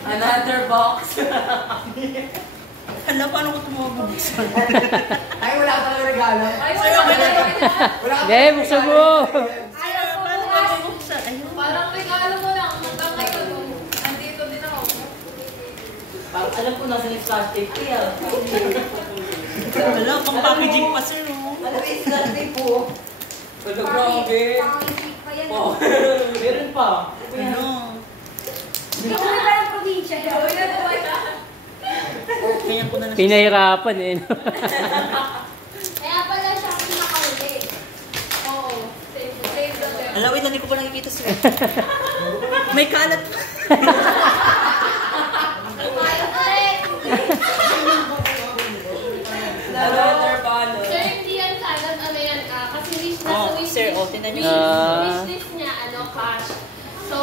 Another box. Hala, paano ko ito mabubuksan? Ay, wala ka talaga regalo. Hindi, buksan mo. Ayaw, paano ko mabubuksan? Ayun. Parang regalo mo lang. Magkakay ka mo. Andito din ako. Parang alam ko nasa yung plastic kaya. Hala, pang packaging pa sir. Alam mo yung plastic po. Pero grabe. Oh, meron pa. Ano? Hindi ko na yung probinsya. Ganyan ko na lang. Pinahirapan eh. Kaya pala siya pinakauli. Oo. Save the bell. Hala, wait, hindi ko pa nakikita sir. May kalat pa. Another bottle. Sir, hindi yan salad. Ano yan? Kasi wish na sa wish sir, list. tingnan niyo. Wish list niya, cash. So,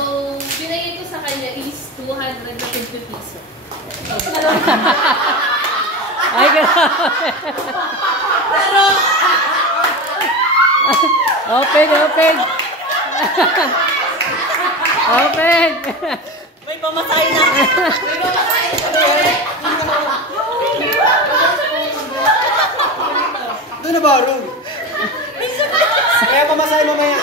binigay ko sa kanya is 250 pesos. Ay, grabe. Open, open. Open. May pamasahe na. May babasahin sa Doon na ba, Ron? Kaya pamasahe mamaya.